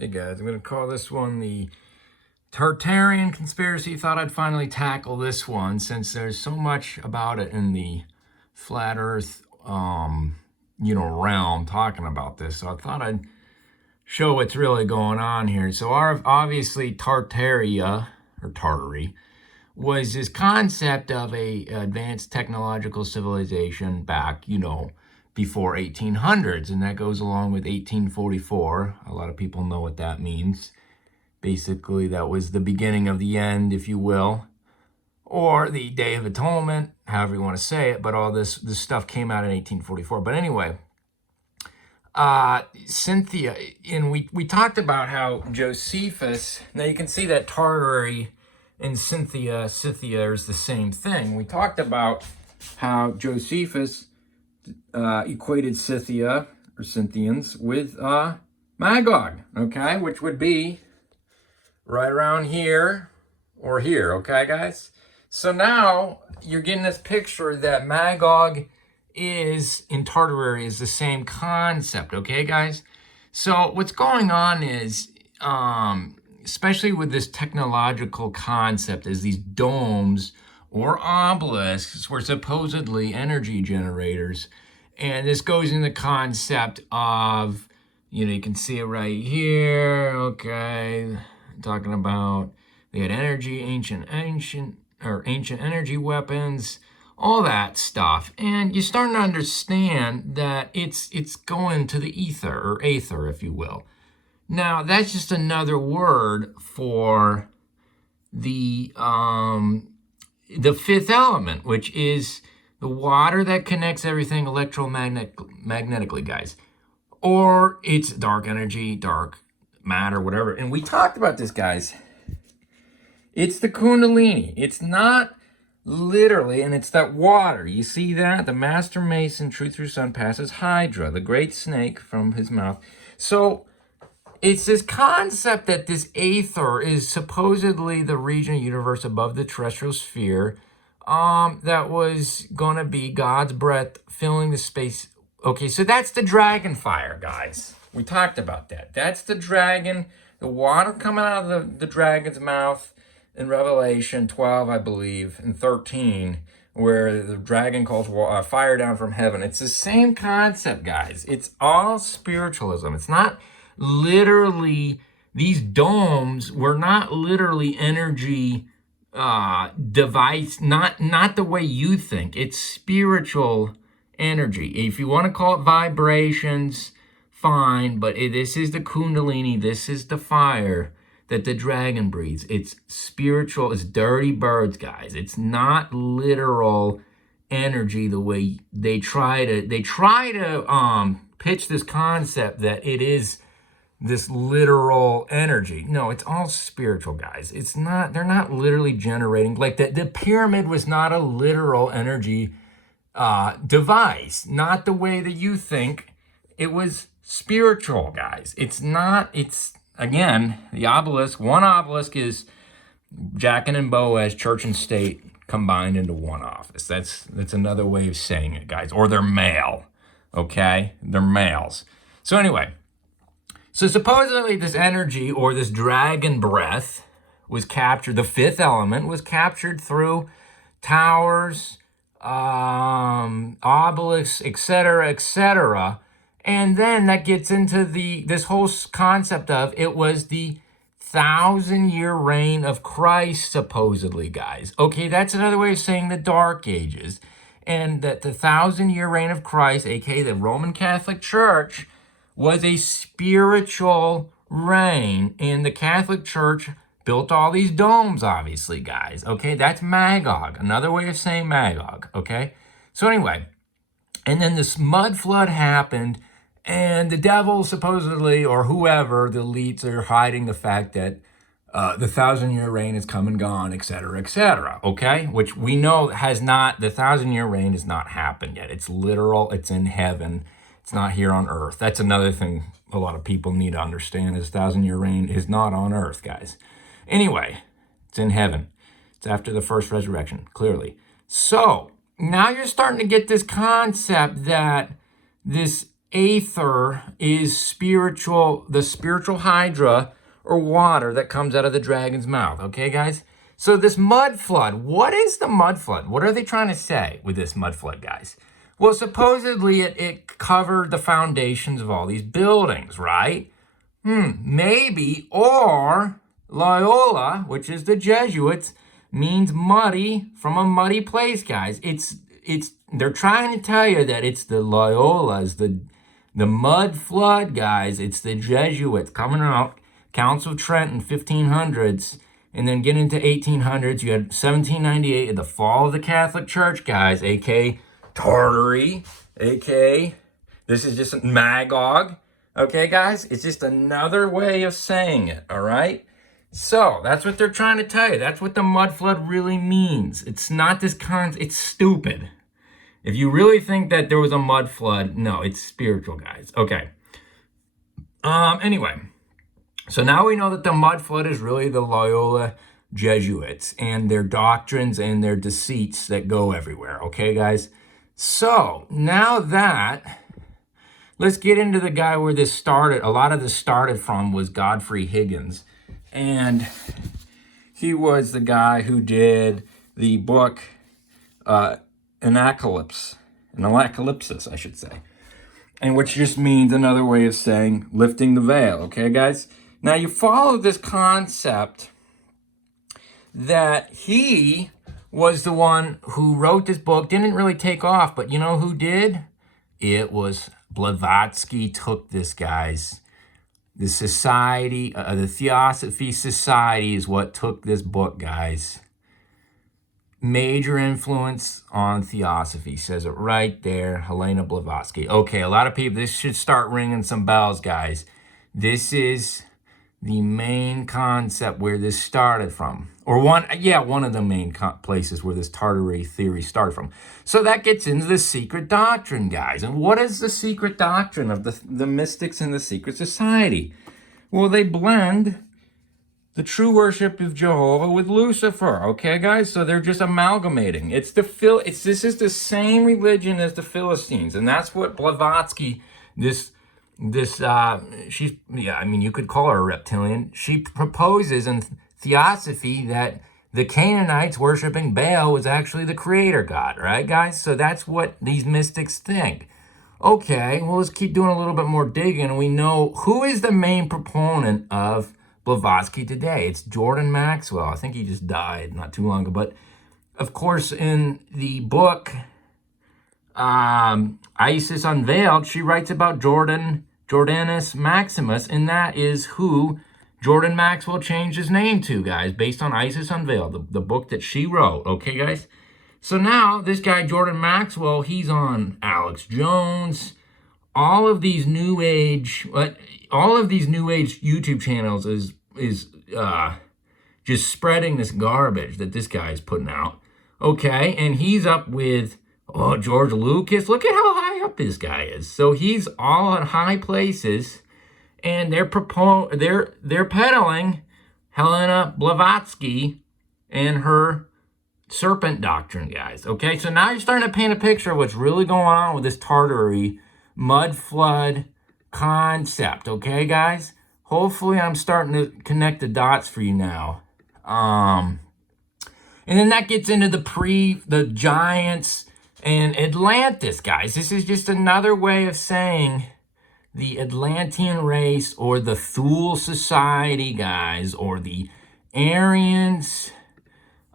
Hey guys, I'm going to call this one the Tartary Conspiracy. Thought I'd finally tackle this one since there's so much about it in the flat earth, realm talking about this. So I thought I'd show what's really going on here. So obviously Tartaria, or Tartary, was this concept of a advanced technological civilization back, before 1800s, and that goes along with 1844. A lot of people know what that means. Basically, that was the beginning of the end, if you will, or the Day of Atonement, however you want to say it. But all this stuff came out in 1844. But anyway, Cynthia, and we talked about how Josephus. Now you can see that Tartary and Cynthia is the same thing. We talked about how Josephus equated Scythia or Scythians with Magog, okay, which would be right around here or here, okay, guys? So now you're getting this picture that Magog is, in Tartary, is the same concept, okay, guys? So what's going on is, especially with this technological concept, is these domes or obelisks were supposedly energy generators. And this goes in the concept of, you can see it right here, okay, talking about they had energy, ancient energy weapons, all that stuff. And you're starting to understand that it's going to the ether, or aether, if you will. Now, that's just another word for the fifth element, which is the water that connects everything electromagnetically, guys. Or it's dark energy, dark matter, whatever. And we talked about this, guys. It's the Kundalini. It's not literally, and it's that water. You see that? The master mason, true through sun, passes Hydra, the great snake from his mouth. So it's this concept that this aether is supposedly the region of universe above the terrestrial sphere, that was going to be God's breath filling the space. Okay, so that's the dragon fire, guys. We talked about that. That's the dragon, the water coming out of the dragon's mouth in Revelation 12, I believe, and 13, where the dragon calls fire down from heaven. It's the same concept, guys. It's all spiritualism. It's not literally, these domes were not literally energy device, not the way you think. It's spiritual energy. If you want to call it vibrations, fine, but this is the Kundalini, this is the fire that the dragon breathes. It's spiritual, it's dirty birds, guys. It's not literal energy the way they try to pitch this concept that it is this literal energy. No, it's all spiritual, guys. It's not, they're not literally generating, like the pyramid was not a literal energy device, not the way that you think. It was spiritual, guys. It's not, it's, again, the obelisk, one obelisk is Jachin and Boaz, church and state combined into one office. That's another way of saying it, guys. Or they're male, okay? They're males. So anyway, so supposedly this energy, or this dragon breath, was captured, the fifth element was captured through towers, obelisks, etc. And then that gets into this whole concept of it was the 1,000-year reign of Christ, supposedly, guys. Okay, that's another way of saying the Dark Ages. And that the 1,000-year reign of Christ, aka the Roman Catholic Church, was a spiritual reign, and the Catholic Church built all these domes, obviously, guys. Okay, that's Magog, another way of saying Magog, okay? So anyway, and then this mud flood happened, and the devil supposedly, or whoever, the elites, are hiding the fact that the 1,000-year reign is come and gone, etc., okay? Which we know has not, the 1,000-year reign has not happened yet. It's literal, it's in heaven. It's not here on earth. That's another thing a lot of people need to understand, is 1,000-year reign is not on earth, guys. Anyway, it's in heaven. It's after the first resurrection, clearly. So now you're starting to get this concept that this aether is spiritual, the spiritual hydra or water that comes out of the dragon's mouth. Okay, guys? So this mud flood, what is the mud flood? What are they trying to say with this mud flood, guys? Well, supposedly it covered the foundations of all these buildings, right? Maybe, or Loyola, which is the Jesuits, means muddy from a muddy place, guys. They're trying to tell you that it's the Loyolas, the mud flood, guys. It's the Jesuits coming out, Council of Trent in 1500s, and then get into 1800s. You had 1798, the fall of the Catholic Church, guys, aka Tartary, aka this is just Magog. Okay, guys, it's just another way of saying it, all right? So that's what they're trying to tell you. That's what the mud flood really means. It's not this it's stupid. If you really think that there was a mud flood, no, it's spiritual, guys. Okay. Anyway, so now we know that the mud flood is really the Loyola Jesuits and their doctrines and their deceits that go everywhere. Okay, guys? So now that, let's get into the guy where this started. A lot of this started from was Godfrey Higgins. And he was the guy who did the book Anacalypsis, I should say. And which just means another way of saying lifting the veil. Okay, guys? Now you follow this concept that he was the one who wrote this book. Didn't really take off, but you know who did? It was Blavatsky took this, guys. The society, the Theosophy Society is what took this book, guys. Major influence on Theosophy, says it right there, Helena Blavatsky. Okay, a lot of people, this should start ringing some bells, guys. This is the main concept where this started from. Or one of the main places where this Tartary theory started from. So that gets into the secret doctrine, guys. And what is the secret doctrine of the mystics in the secret society? Well, they blend the true worship of Jehovah with Lucifer. Okay, guys? So they're just amalgamating. This is the same religion as the Philistines. And that's what Blavatsky, you could call her a reptilian. She proposes in Theosophy that the Canaanites worshiping Baal was actually the creator god, right, guys? So that's what these mystics think. Okay, well, let's keep doing a little bit more digging. We know who is the main proponent of Blavatsky today. It's Jordan Maxwell. I think he just died not too long ago. But, of course, in the book Isis Unveiled, she writes about Jordanus Maximus, and that is who Jordan Maxwell changed his name to, guys, based on Isis Unveiled, the book that she wrote. Okay, guys? So now, this guy, Jordan Maxwell, he's on Alex Jones, all of these New Age YouTube channels is just spreading this garbage that this guy is putting out. Okay, and he's up with George Lucas. Look at how high up this guy is. So he's all at high places, and they're peddling Helena Blavatsky and her serpent doctrine, guys. Okay, so now you're starting to paint a picture of what's really going on with this Tartary mud flood concept. Okay, guys? Hopefully I'm starting to connect the dots for you now. And then that gets into the giants and Atlantis, guys. This is just another way of saying the Atlantean race or the Thule Society, guys, or the Aryans.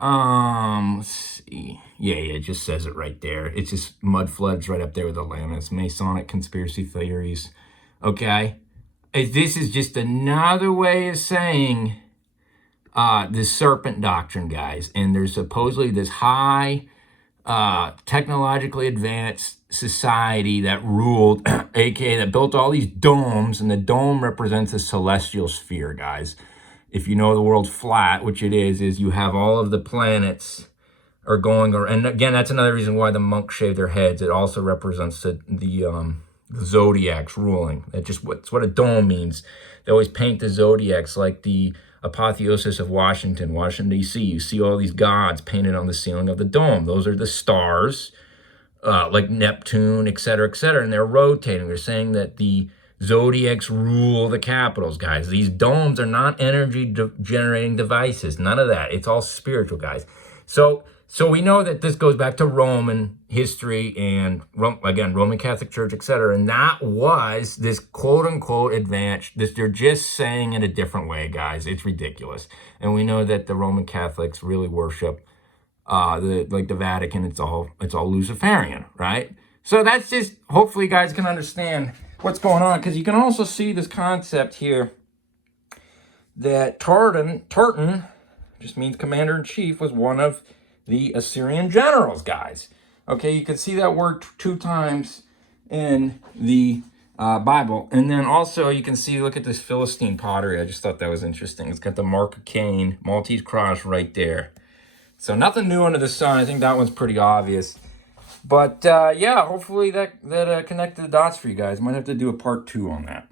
Let's see. Yeah, it just says it right there. It's just mud floods right up there with Atlantis. Masonic conspiracy theories. Okay? This is just another way of saying the serpent doctrine, guys. And there's supposedly this high technologically advanced society that ruled, aka that built all these domes, and the dome represents a celestial sphere, guys. If you know the world's flat, which it is you have all of the planets are going, and again, that's another reason why the monks shave their heads. It also represents the zodiacs ruling. That's what a dome means. They always paint the zodiacs like the apotheosis of Washington, D.C. You see all these gods painted on the ceiling of the dome. Those are the stars like Neptune, etc., and they're rotating. They're saying that the zodiacs rule the capitals, guys. These domes are not energy generating devices. None of that. It's all spiritual, guys. So we know that this goes back to Roman history and, again, Roman Catholic Church, etc. And that was this quote-unquote advanced. They're just saying it a different way, guys. It's ridiculous. And we know that the Roman Catholics really worship the Vatican. It's all Luciferian, right? So that's just, hopefully you guys can understand what's going on, because you can also see this concept here that Tartan just means commander-in-chief, was one of the Assyrian generals, guys. Okay, you can see that word 2 times in the Bible. And then also you can see, look at this Philistine pottery. I just thought that was interesting. It's got the mark of Cain, Maltese cross right there. So nothing new under the sun. I think that one's pretty obvious. But yeah, hopefully that connected the dots for you guys. Might have to do a part 2 on that.